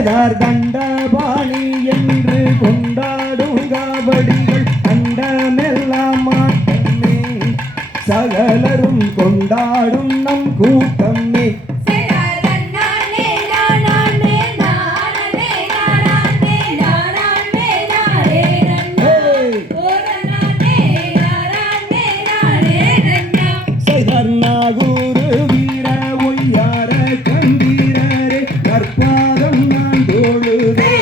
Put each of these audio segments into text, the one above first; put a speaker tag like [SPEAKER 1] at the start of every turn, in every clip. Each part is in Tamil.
[SPEAKER 1] கண்டதார் தண்டபாணி என்று கொண்டாடுங்காவடிகள் கண்டமெல்லாம் மாற்றமே சகலரும் கொண்டாடும் நம் கூட்டமே. நாகூரு Hey.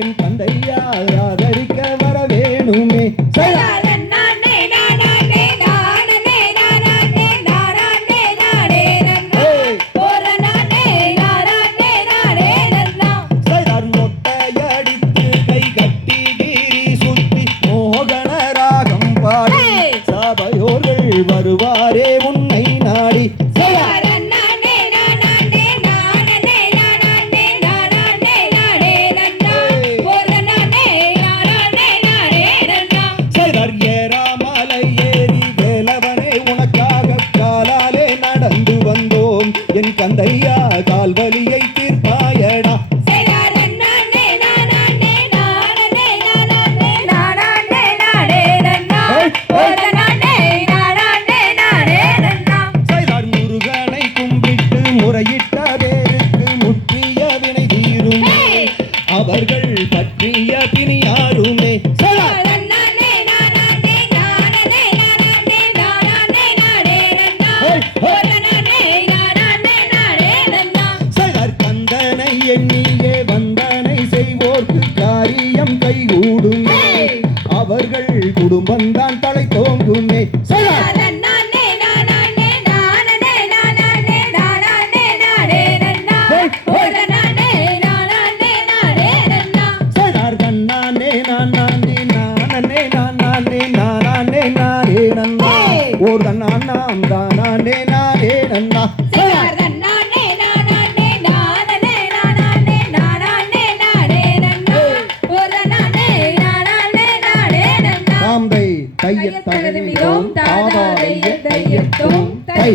[SPEAKER 2] Bye.
[SPEAKER 1] அவர்கள் பற்றிய பிணியாருமே சலர் கந்தனை எண்ணியே வந்தனை செய்வோர்க்கு காரியம் அவர்கள் குடும்பம்தான் தலை தோங்குமே. சலர் போர் தன்னான் நாம் தானே நானே நன்னா தாம்பை தையத்தனமிதோம் தையத்தோம் தை